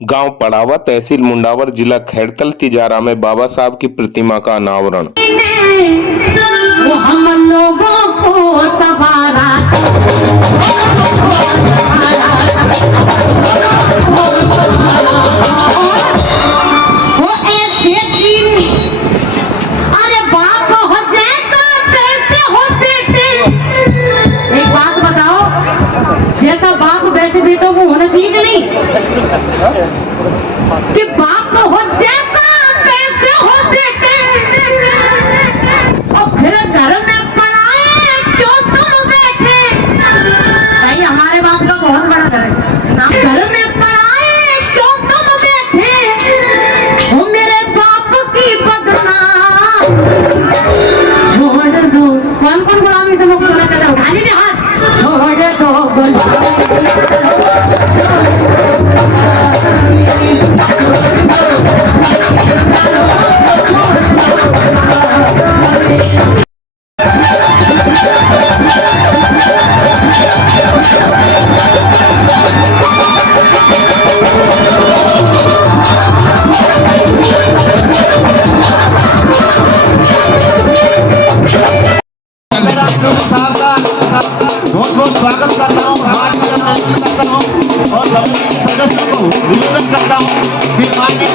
गांव पड़ावा, तहसील मुंडावर, जिला खैरतल, तिजारा में बाबा साहब की प्रतिमा का अनावरण। वो हम लोगों को सवारा वो ऐसे चीन, अरे बाप हो जैसा कैसे हो बेटे। एक बात बताओ, जैसा बाप वैसे बेटों को होना चाहिए कि नहीं? कि बाप हो जैसा कैसे हो बेटे, और फिर घर में पढ़ाए क्यों तुम बैठे। भाई हमारे बाप का बहुत बड़ा घर है ना, घर में पढ़ाए क्यों तुम बैठे। वो मेरे बाप की बदनाम छोड़ दो। कौन कौन गुलामी से मुक्त होना चाहता है? उठा लीजिए हाथ। छोड़ दो बहुत बहुत स्वागत करता हूँ, करता हूँ और सभी सदस्यों को निवेदन करता हूँ कि माननीय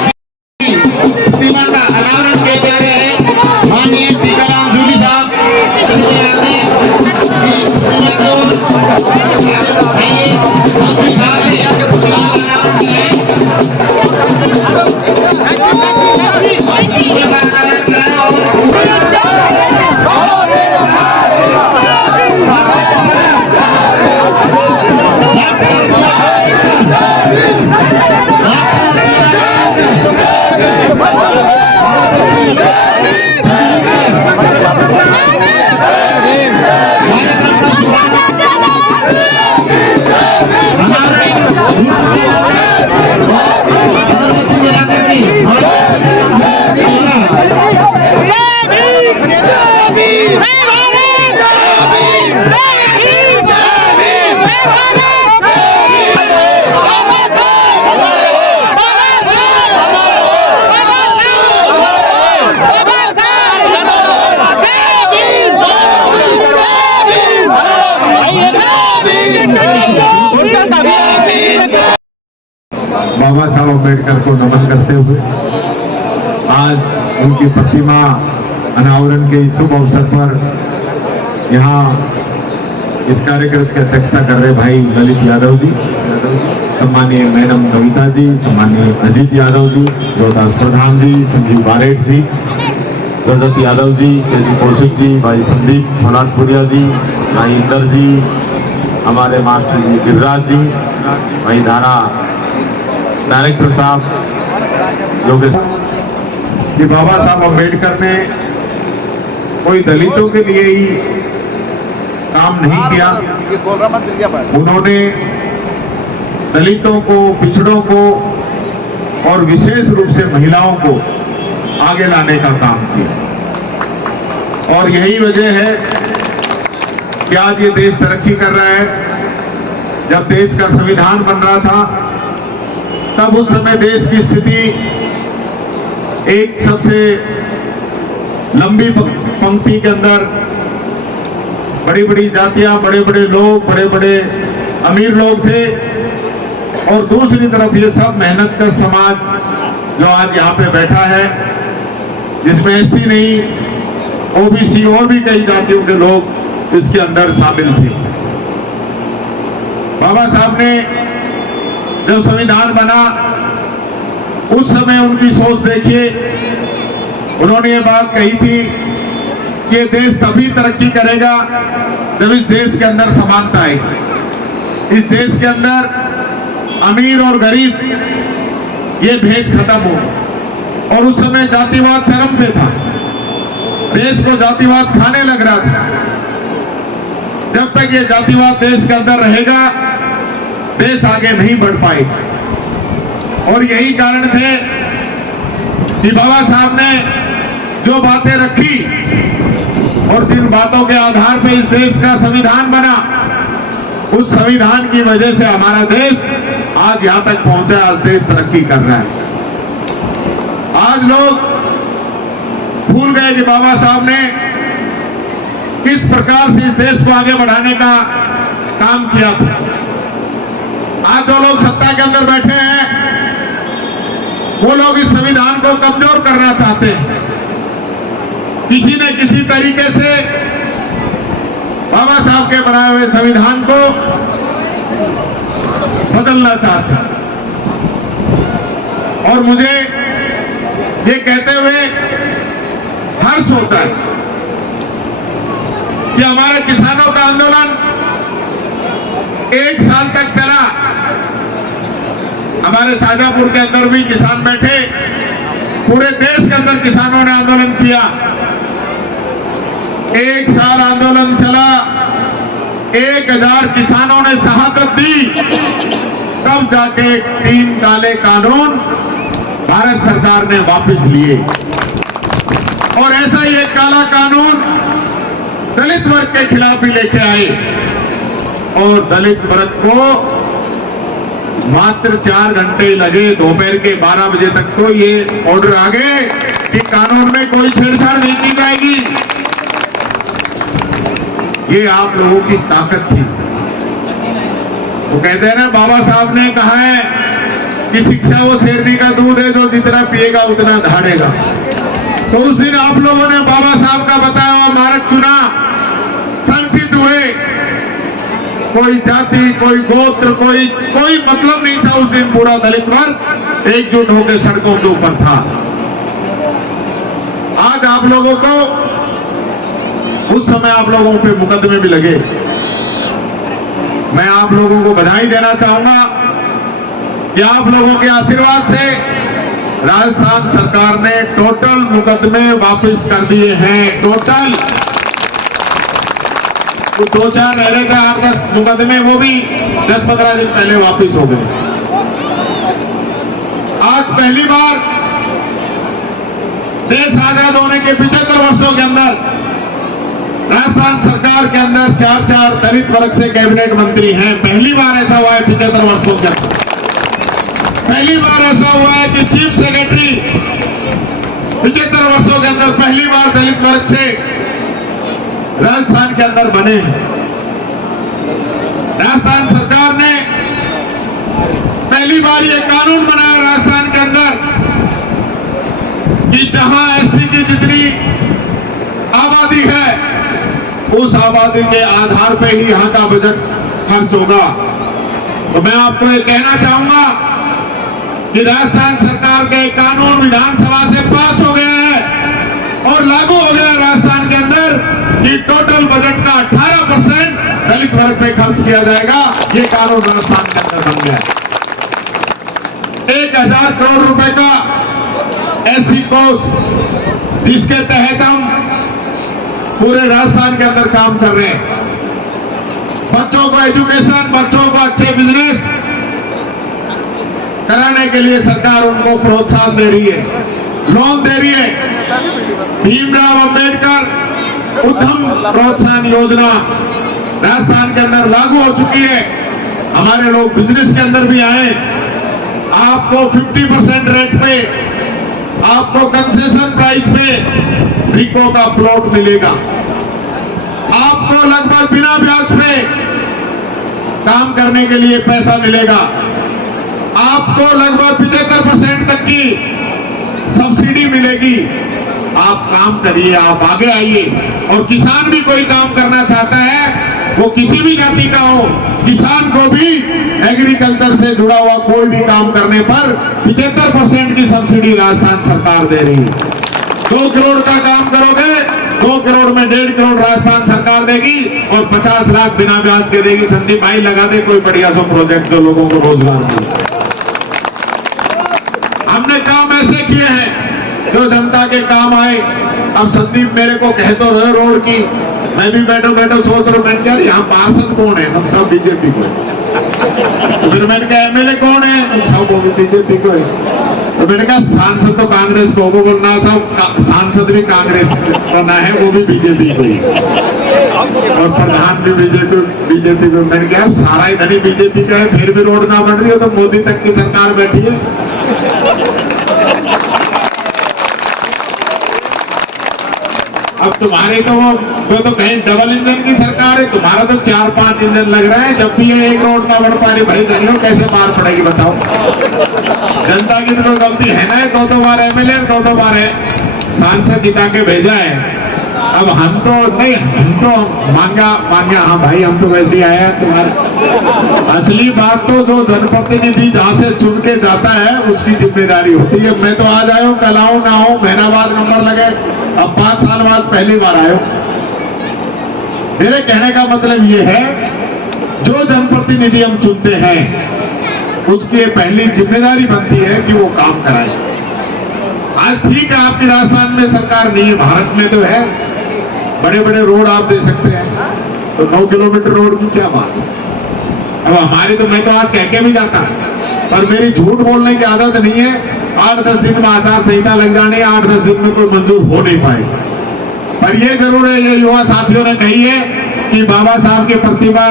प्रतिमा का अनावरण किए जा रहे हैं। माननीय टीकाराम जूली साहब बाबा साहब अम्बेडकर को नमन करते हुए आज उनकी प्रतिमा अनावरण के इस शुभ अवसर पर यहाँ इस कार्यक्रम की अध्यक्षता कर रहे भाई ललित यादव जी, सम्मानीय मैडम कविता जी, सम्मानीय अजीत यादव जी, रोहतास प्रधान जी, संजीव बारेट जी, रजत यादव जी, केजी कौशिक जी, भाई संदीप फौलादपुरिया जी, भाई इंदर जी, हमारे मास्टर जी गिरिराज जी, भाई धारा डायरेक्टर साहब योगेश। कि बाबा साहब अम्बेडकर ने कोई दलितों के लिए ही काम नहीं किया, उन्होंने दलितों को, पिछड़ों को और विशेष रूप से महिलाओं को आगे लाने का काम किया। और यही वजह है कि आज ये देश तरक्की कर रहा है। जब देश का संविधान बन रहा था तब उस समय देश की स्थिति एक सबसे लंबी पंक्ति के अंदर बड़ी बड़ी जातियां, बड़े बड़े लोग, बड़े बड़े अमीर लोग थे, और दूसरी तरफ ये सब मेहनत का समाज जो आज यहाँ पे बैठा है, जिसमें एससी नहीं, ओबीसी और भी कई जातियों के लोग इसके अंदर शामिल थे। बाबा साहब ने जब संविधान बना उस समय उनकी सोच देखिए, उन्होंने ये बात कही थी कि ये देश तभी तरक्की करेगा जब इस देश के अंदर समानता आएगी, इस देश के अंदर अमीर और गरीब ये भेद खत्म हो। और उस समय जातिवाद चरम पे था, देश को जातिवाद खाने लग रहा था। जब तक ये जातिवाद देश के अंदर रहेगा देश आगे नहीं बढ़ पाएगा। और यही कारण थे कि बाबा साहब ने जो बातें रखी और जिन बातों के आधार पर इस देश का संविधान बना, उस संविधान की वजह से हमारा देश आज यहां तक पहुंचा, आज देश तरक्की कर रहा है। आज लोग भूल गए कि बाबा साहब ने किस प्रकार से इस देश को आगे बढ़ाने का काम किया था। आज जो लोग सत्ता के अंदर बैठे हैं वो लोग इस संविधान को कमजोर करना चाहते हैं। किसी न किसी तरीके से बाबा साहब के बनाए हुए संविधान को बदलना चाहते हैं। और मुझे ये कहते हुए हर्ष होता है कि हमारे किसानों का आंदोलन 1 साल तक चला। हमारे शाजापुर के अंदर भी किसान बैठे, पूरे देश के अंदर किसानों ने आंदोलन किया। 1 साल आंदोलन चला, 1000 किसानों ने शहादत दी, तब जाके 3 काले कानून भारत सरकार ने वापस लिए। और ऐसा ही एक काला कानून दलित वर्ग के खिलाफ भी लेके आए। और दलित वर्ग को मात्र 4 घंटे लगे, दोपहर के 12 बजे तक तो ये ऑर्डर आ गए कि कानून में कोई छेड़छाड़ नहीं की जाएगी। ये आप लोगों की ताकत थी। वो कहते हैं ना, बाबा साहब ने कहा है कि शिक्षा वो शेरनी का दूध है, जो जितना पिएगा उतना धाड़ेगा। तो उस दिन आप लोगों ने बाबा साहब का बताया हुआ मार्ग चुना, संगठित हुए। कोई जाति, कोई गोत्र, कोई मतलब नहीं था। उस दिन पूरा दलित वर्ग एकजुट होकर सड़कों के ऊपर था। आज आप लोगों को, उस समय आप लोगों पे मुकदमे भी लगे। मैं आप लोगों को बधाई देना चाहूंगा कि आप लोगों के आशीर्वाद से राजस्थान सरकार ने टोटल मुकदमे वापस कर दिए हैं। टोटल तो 2-4 रह रहे थे, 8-10 मुकदमे, वो भी 10-15 दिन पहले वापस हो गए। आज पहली बार देश आजाद होने के 75 वर्षों के अंदर राजस्थान सरकार के अंदर 4 दलित वर्ग से कैबिनेट मंत्री हैं। पहली बार ऐसा हुआ है 75 वर्षों के अंदर। पहली बार ऐसा हुआ है कि चीफ सेक्रेटरी 75 वर्षों के अंदर पहली बार दलित वर्ग से राजस्थान के अंदर बने हैं। राजस्थान सरकार ने पहली बार ये कानून बनाया राजस्थान के अंदर कि जहां एससी की जितनी आबादी है, उस आबादी के आधार पे ही यहां का बजट खर्च होगा। तो मैं आपको ये कहना चाहूंगा कि राजस्थान सरकार के कानून विधानसभा से पास हो गया है और लागू हो गया राजस्थान के अंदर कि टोटल बजट का 18% दलित वर्ग पे खर्च किया जाएगा। ये कानून राजस्थान के अंदर बन गया है। 1000 करोड़ रुपए का एससी कोष, जिसके तहत हम पूरे राजस्थान के अंदर काम कर रहे हैं। बच्चों को एजुकेशन, बच्चों को अच्छे बिजनेस कराने के लिए सरकार उनको प्रोत्साहन दे रही है, लोन दे रही है। भीमराव अंबेडकर उद्यम प्रोत्साहन योजना राजस्थान के अंदर लागू हो चुकी है। हमारे लोग बिजनेस के अंदर भी आए। आपको 50% रेट पे, आपको कंसेशन प्राइस पे रिको का प्लॉट मिलेगा। आपको लगभग बिना ब्याज पे काम करने के लिए पैसा मिलेगा। आपको लगभग 75% तक की सब्सिडी मिलेगी। आप काम करिए, आप आगे आइए। और किसान भी कोई काम करना चाहता है, वो किसी भी जाति का हो, किसान को भी एग्रीकल्चर से जुड़ा हुआ कोई भी काम करने पर 75% की सब्सिडी राजस्थान सरकार दे रही है। 2 करोड़ का काम करोगे, 2 करोड़ में 1.5 करोड़ राजस्थान सरकार देगी और 50 लाख बिना ब्याज के देगी। संदीप भाई लगा दे कोई बढ़िया सो प्रोजेक्ट जो लोगों को रोजगार मिले। हमने काम ऐसे किए हैं जो जनता के काम आए। अब संदीप मेरे को कह तो रहे रोड की, मैं भी बैठो सोच रहा हूं, मैं क्या यहाँ पार्षद कौन है? हम सब बीजेपी को है। तो फिर मैंने कहा एमएलए कौन है? हम सब वो भी बीजेपी को है। तो मैंने कहा सांसद तो कांग्रेस को, वो बोलना सब सांसद भी कांग्रेस बना है, वो भी बीजेपी को ही। और प्रधान भी बीजेपी को। मैंने कहा सारा इधर ही बीजेपी का है, फिर भी रोड ना बन रही हो तो मोदी तक की सरकार बैठी है। अब तुम्हारे तो वो तो कहीं डबल इंजन की सरकार है, तुम्हारा तो 4-5 इंजन लग रहा है। जब भी ये एक रोड ना बन पा रही, भाई दलियों कैसे मार पड़ेगी बताओ। जनता की तो कोई गलती है ना, 2-2 बार एमएलए 2-2 बार है सांसद जिता के भेजा है। अब हम तो नहीं, हम तो मांगा हाँ भाई हम तो वैसे ही आए हैं तुम्हारे। असली बात तो जो जनप्रतिनिधि जहाँ से चुन के जाता है उसकी जिम्मेदारी होती है। मैं तो आज आया हूँ, कल आऊँ ना आऊँ, महीना बाद नंबर लगे, अब 5 साल बाद पहली बार आए हो। मेरे कहने का मतलब ये है, जो जनप्रतिनिधि हम चुनते हैं उसकी पहली जिम्मेदारी बनती है कि वो काम कराए। आज ठीक है आपकी राजस्थान में सरकार नहीं है, भारत में तो है, बड़े बड़े रोड आप दे सकते हैं, तो 9 किलोमीटर रोड की क्या बात। अब हमारी तो, मैं तो आज कह के भी जाता, पर मेरी झूठ बोलने की आदत नहीं है। 8-10 दिन में आचार संहिता लग जाने, 8-10 दिन में कोई मंजूर हो नहीं पाएगा। पर ये जरूर है, ये युवा साथियों ने कही है कि बाबा साहब की प्रतिमा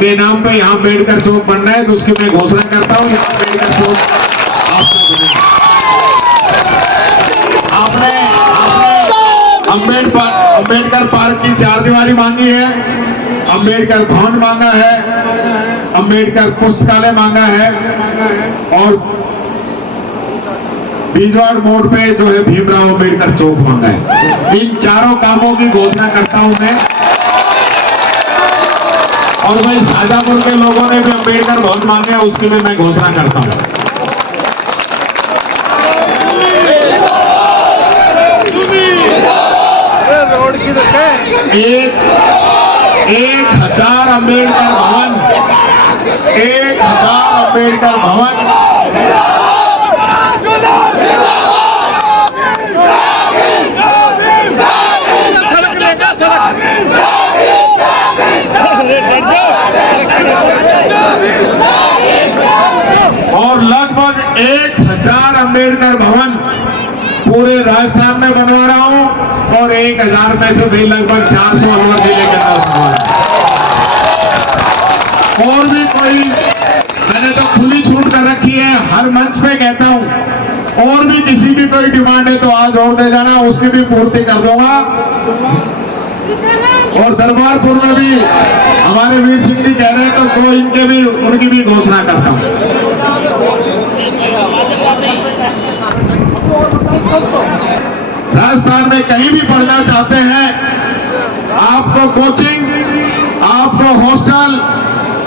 के नाम पे यहाँ अम्बेडकर चौक बनना है, तो उसकी मैं घोषणा करता हूँ, यहाँ अम्बेडकर चौक आपका बनेगा। आपने अम्बेडकर पार्क की 4 दीवारी मांगी है, अम्बेडकर भवन मांगा है, अम्बेडकर पुस्तकालय मांगा है, और बीजवाड़ मोड़ पे जो है भीमराव अम्बेडकर चौक मांगा है। इन चारों कामों की घोषणा करता हूं मैं। और भाई शाजापुर के लोगों ने भी अम्बेडकर भवन मांगे हैं, उसकी भी मैं घोषणा करता हूं। एक 1000 अम्बेडकर भवन, 1000 अम्बेडकर भवन और लगभग 1000 अम्बेडकर भवन पूरे राजस्थान में बनवा रहा हूं, और 1000 में से भी लगभग 400 अलवर जिले के अंदर बनवा रहा हूं। और भी कोई मैंने तो खुली छूट कर रखी है, हर मंच पे कहता हूं, और भी किसी की कोई डिमांड है तो आज और दे जाना, उसकी भी पूर्ति कर दूंगा। और दरबारपुर में भी हमारे वीर सिंह जी कह रहे हैं तो 2 इनके भी, उनकी भी घोषणा करता हूं। राजस्थान में कहीं भी पढ़ना चाहते हैं, आपको कोचिंग, आपको हॉस्टल,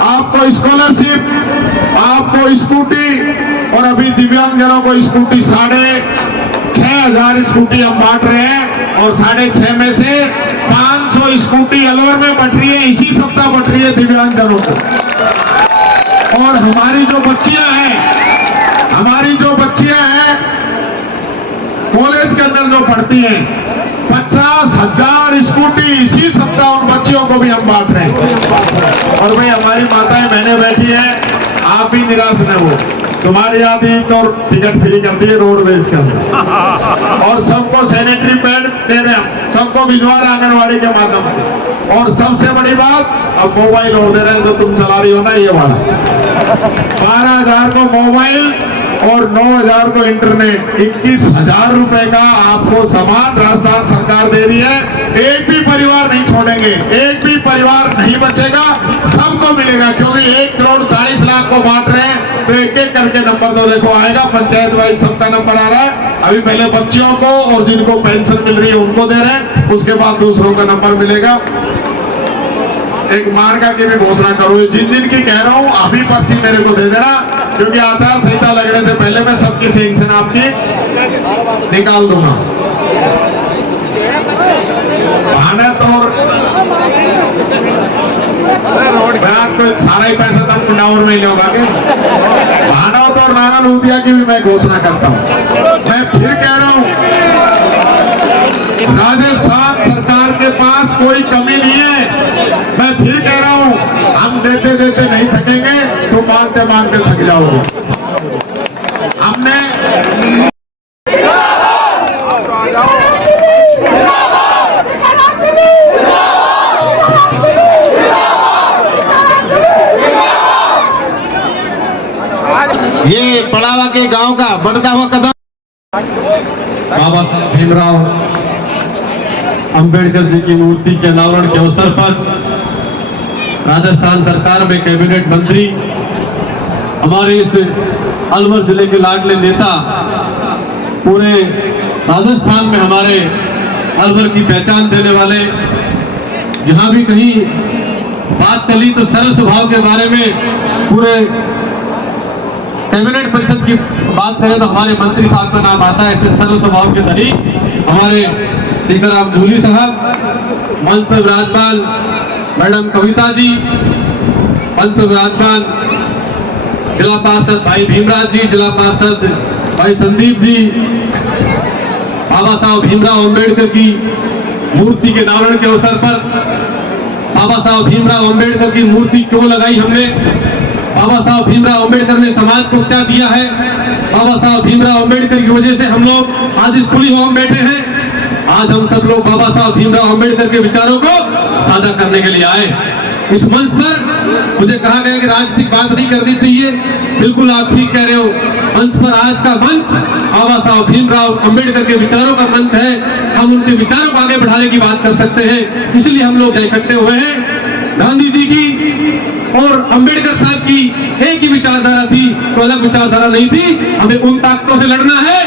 आपको स्कॉलरशिप, आपको स्कूटी, और अभी दिव्यांगजनों को स्कूटी 6500 स्कूटी हम बांट रहे हैं, और 6.5 में से 500 स्कूटी अलवर में बट रही है, इसी सप्ताह बट रही है दिव्यांगजनों को। और हमारी जो बच्चियां हैं कॉलेज के अंदर जो पढ़ती हैं, 50,000 स्कूटी इसी सप्ताह उन बच्चियों को भी हम बांट रहे हैं। और भाई हमारी माताएं बहनें बैठी हैं, आप भी निराश न हो, तुम्हारी यादी तो टिकट फ्री कर दिए रोडवेज के अंदर, और सबको सैनिटरी पैड दे रहे हैं, सबको भिजवा रहे आंगनबाड़ी के माध्यम से। और सबसे बड़ी बात, अब मोबाइल और दे रहे हैं जो तुम चला रही हो ना, ये वाला 12,000 को मोबाइल और 9,000 को इंटरनेट, 21,000 रुपए का आपको सामान राजस्थान सरकार दे रही है। एक भी परिवार नहीं छोड़ेंगे, एक भी परिवार नहीं बचेगा, सबको मिलेगा, क्योंकि 1,40,00,000 को बांट रहे हैं, तो एक एक करके नंबर तो देखो आएगा, पंचायत वाइज सबका नंबर आ रहा है। अभी पहले बच्चियों को और जिनको पेंशन मिल रही है उनको दे रहे हैं, उसके बाद दूसरों का नंबर मिलेगा। एक मार्गा की भी घोषणा करो, जिन की कह रहा हूं अभी पर्ची मेरे को दे देना, क्योंकि आचार संहिता लगने से पहले मैं सबकी सेंक्शन आपकी निकाल दूंगा। मैं आज कोई सारा ही पैसा तक कुंडावर में नहीं होगा, भानौत और नागा लूदिया की भी मैं घोषणा करता हूं। मैं फिर कह रहा हूं, राजस्थान सरकार के पास कोई कमी नहीं है। मैं फिर कह रहा हूं, हम देते देते नहीं थकेंगे, तो मांगते मांगते थक जाओगे। हमने का बढ़ता हुआ कदम बाबा साहब भीमराव अंबेडकर जी की मूर्ति के अनावरण के अवसर पर राजस्थान सरकार में कैबिनेट मंत्री हमारे इस अलवर जिले के लाडले नेता पूरे राजस्थान में हमारे अलवर की पहचान देने वाले, जहां भी कहीं बात चली तो सरल स्वभाव के बारे में पूरे कैबिनेट परिषद की बात करें तो हमारे मंत्री साहब का नाम आता है। ऐसे सरल स्वभाव के धनी हमारे टीकाराम जूली साहब, मंच पर विराजमान मैडम कविता जी, मंच पर विराजमान जिला पार्षद भाई भीमराज जी, जिला पार्षद भाई संदीप जी, बाबा साहब भीमराव अंबेडकर की मूर्ति के अनावरण के अवसर पर बाबा साहब भीमराव अंबेडकर की मूर्ति क्यों लगाई हमने, बाबा साहब भीमराव अंबेडकर ने समाज को क्या दिया है, बाबा साहब भीमराव अंबेडकर की वजह से हम लोग आज इस खुली हवा में बैठे हैं। आज हम सब लोग बाबा साहब भीमराव अंबेडकर के विचारों को साझा करने के लिए आए। इस मंच पर मुझे कहा गया कि राजनीतिक बात नहीं करनी चाहिए, बिल्कुल आप ठीक कह रहे हो। मंच पर आज का मंच बाबा साहब भीमराव अंबेडकर के विचारों का मंच है। हम उनके विचारों को आगे बढ़ाने की बात कर सकते हैं, इसलिए हम लोग इकट्ठे हुए हैं। गांधी जी की और अंबेडकर साहब की एक ही विचारधारा थी, तो अलग विचारधारा नहीं थी। हमें उन ताकतों से लड़ना है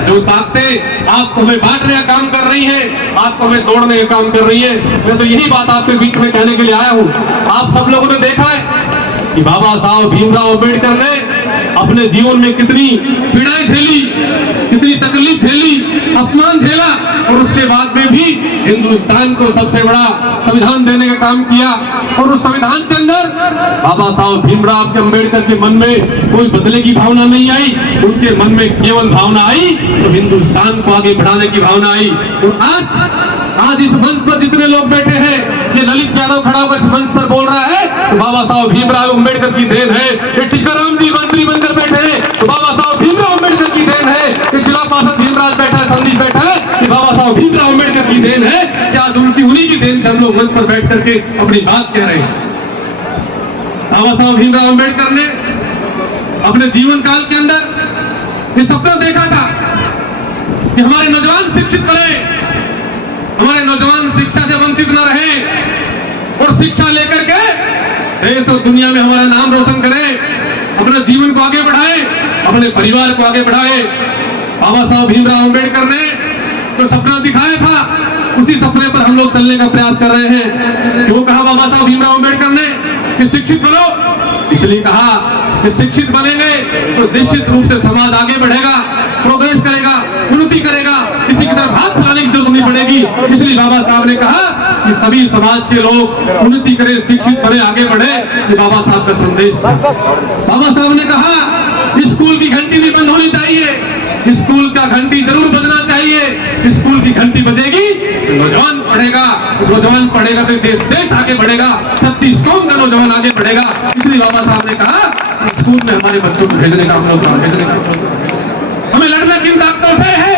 जो ताकतें आपको हमें बांटने का काम कर रही हैं, आपको हमें तोड़ने का काम कर रही है। मैं तो यही बात आपके बीच में कहने के लिए आया हूं। आप सब लोगों ने देखा है कि बाबा साहब भीमराव अंबेडकर ने अपने जीवन में कितनी पीड़ाएं झेली, कितनी तकलीफ झेली, अपमान झेला, और उसके बाद में भी हिंदुस्तान को सबसे बड़ा संविधान देने का काम किया। और उस संविधान के अंदर बाबा साहब भीमराव अंबेडकर के मन में कोई बदले की भावना नहीं आई, उनके मन में केवल भावना आई तो हिंदुस्तान को आगे बढ़ाने की भावना आई। और आज इस मंच पर जितने लोग बैठे हैं, ये ललित यादव खड़ा होकर इस मंच पर बोल रहा है तो बाबा साहब भीमराव अंबेडकर की देन है। ये टीकाराम जी मंत्री बनकर बैठे हैं तो बाबा साहब भीमराव अंबेडकर की देन है। ये जिला पार्षद भीमराज बैठा है, संदीप बैठा है, ये बाबा साहब भीमराव अंबेडकर की देन है। क्या उनकी उन्हीं की देन से हम लोग मंच पर बैठ करके अपनी बात कह रहे हैं। बाबा साहब भीमराव अंबेडकर ने अपने जीवन काल के अंदर ये सपना देखा था कि हमारे नौजवान शिक्षित बने, हमारे नौजवान शिक्षा से वंचित न रहे और शिक्षा लेकर के देश और दुनिया में हमारा नाम रोशन करें, अपने जीवन को आगे बढ़ाए, अपने परिवार को आगे बढ़ाए। बाबा साहब भीमराव अंबेडकर ने जो सपना दिखाया था, उसी सपने पर हम लोग चलने का प्रयास कर रहे हैं। क्यों कहा बाबा साहब भीमराव अंबेडकर ने कि शिक्षित बनो, इसलिए कहा कि शिक्षित बनेंगे तो निश्चित रूप से समाज आगे बढ़ेगा, प्रोग्रेस करेगा, उन्नति करेगा, किसी की तरफ हाथ फैलाने की जरूरत नहीं पड़ेगी। इसलिए बाबा साहब ने कहा कि सभी समाज के लोग उन्नति करें, शिक्षित बने, आगे बढ़े। ये बाबा साहब का संदेश था। बाबा साहब ने कहा स्कूल की घंटी भी बंद होनी चाहिए, स्कूल का घंटी जरूर बजना चाहिए। स्कूल की घंटी बजेगी तो नौजवान पढ़ेगा, नौजवान पढ़ेगा तो देश आगे बढ़ेगा, 36 कौम का नौजवान आगे बढ़ेगा। इसलिए बाबा साहब ने कहा स्कूल में हमारे बच्चों को भेजने का हमें लड़ना किन ताकतों से है,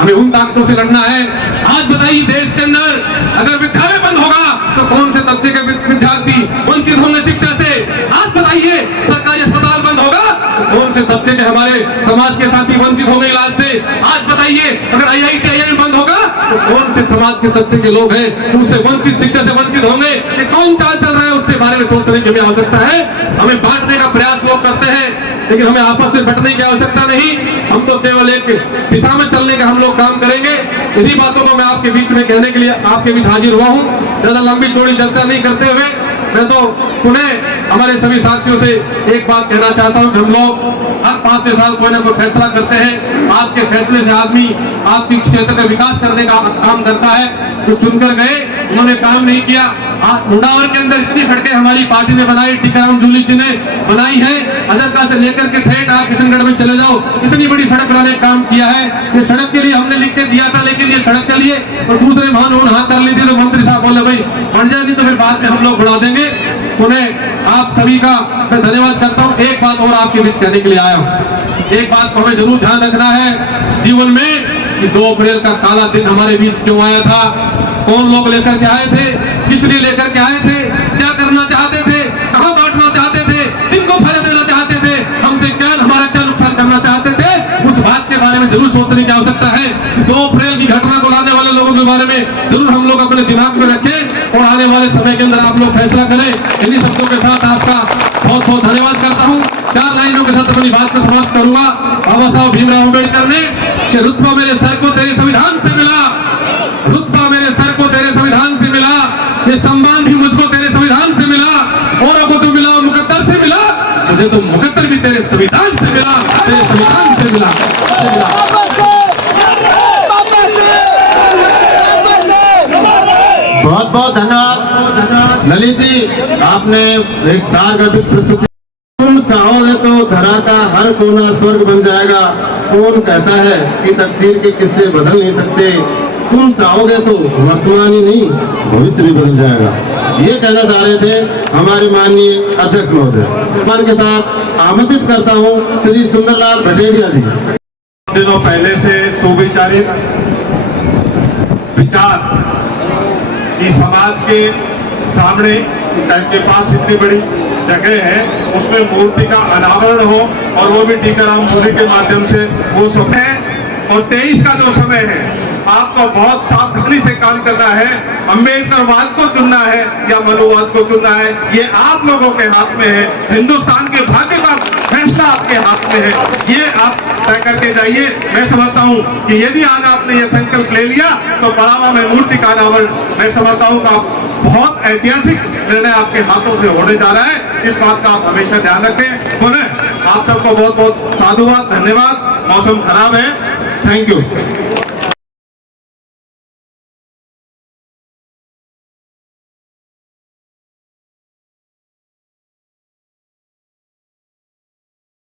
हमें उन ताकतों से लड़ना है। आज बताइए देश के अंदर अगर विद्यालय बंद होगा तो कौन से तबके के विद्यार्थी वंचित होंगे शिक्षा से। आज बताइए सरकारी अस्पताल बंद होगा तो कौन से तबके के हमारे समाज के साथी वंचित होंगे इलाज से। आज बताइए अगर IIT IIM बंद होगा तो कौन से समाज के तबके के लोग हैं उनसे वंचित, शिक्षा से वंचित होंगे। ये कौन चाल चल रहा है उसके बारे में सोचने की हमें आवश्यकता है। हमें बांटने का प्रयास लोग करते हैं, लेकिन हमें आपस में बंटने की आवश्यकता नहीं। हम तो केवल एक दिशा में चलने का हम लोग काम करेंगे। इन्हीं बातों को मैं आपके बीच में कहने के लिए आपके बीच हाजिर हुआ हूँ। ज्यादा लंबी चौड़ी चर्चा नहीं करते हुए मैं तो पुनः हमारे सभी साथियों से एक बात कहना चाहता हूँ कि हम लोग हर 5 साल कोई ना कोई फैसला करते हैं। आपके फैसले से आदमी आपके क्षेत्र का विकास करने का काम करता है। जो चुनकर गए उन्होंने काम नहीं किया। मुंडावर के अंदर इतनी सड़कें हमारी पार्टी ने बनाई, टीकाराम जूली जी ने बनाई है। अजरका से लेकर के ठेठ आप किशनगढ़ में चले जाओ, इतनी बड़ी सड़क बनाने का काम किया है। ये सड़क के लिए हमने लिख के दिया था, लेकिन ये सड़क के लिए तो दूसरे महानुभाव हाँ कर ली थी। तो मंत्री साहब बोले भाई बढ़ जाए, नहीं तो फिर बाद में हम लोग बढ़ा देंगे। उन्हें आप सभी का मैं धन्यवाद करता हूँ। एक बात और आपके बीच कहने के लिए आया हूँ। एक बात को हमें जरूर ध्यान रखना है जीवन में कि 2 अप्रैल का काला दिन हमारे बीच क्यों आया था, कौन लोग लेकर के आए थे, किस लिए लेकर के आए थे, क्या करना चाहते थे, कहां बांटना चाहते थे, किनको फायदा देना चाहते थे, हमसे क्या हमारा क्या नुकसान करना चाहते थे। बारे में जरूर सोचने की आवश्यकता है। 2 अप्रैल की घटना को लाने वाले लोगों के बारे में जरूर हम लोग अपने दिमाग में रखें और आने वाले समय के अंदर आप लोग फैसला करें। इन्हीं शब्दों के साथ आपका बहुत बहुत धन्यवाद करता हूँ। 4 लाइनों के साथ अपनी बात को समाप्त करूंगा। बाबा साहब भीमराव अम्बेडकर ने कि रुतबा मेरे सर को तेरे संविधान से मिला, रुतबा मेरे सर को तेरे संविधान से मिला, ये सम्मान भी मुझको तेरे संविधान से मिला, औरों को तो मिला मुकद्दर से मिला, मुझे तो मुकद्दर भी तेरे संविधान से मिला, तेरे संविधान से मिला। बहुत बहुत धन्यवाद ललित जी, आपने एक सारगर्भित प्रस्तुति। तुम चाहोगे तो धरा का हर कोना स्वर्ग बन जाएगा। कौन कहता है कि तकदीर के किस्से बदल नहीं सकते। तुम चाहोगे तो वर्तमान ही नहीं भविष्य भी बदल जाएगा। ये कहना चाह रहे थे हमारे माननीय अध्यक्ष महोदय। सम्मान के साथ आमंत्रित करता हूँ श्री सुंदरलाल भटेरिया जी। दिनों पहले से सुविचारित विचार कि समाज के सामने के पास इतनी बड़ी जगह है, उसमें मूर्ति का अनावरण हो और वो भी टीकाराम पूरी के माध्यम से वो सब है। और 23 का जो समय है, आपको बहुत सावधानी से काम करना है। अम्बेडकरवाद को चुनना है या मनुवाद को चुनना है, ये आप लोगों के हाथ में है। हिंदुस्तान के भाग्य का फैसला आपके हाथ में है, ये आप तय करके जाइए। मैं समझता हूँ कि यदि आज आपने ये संकल्प ले लिया तो बड़ावा में मूर्ति का अनावरण मैं समझता हूँ का बहुत ऐतिहासिक निर्णय आपके हाथों से होने जा रहा है। इस बात का आप हमेशा ध्यान रखें। बोले आप सबको बहुत बहुत साधुवाद, धन्यवाद। मौसम खराब है, थैंक यू।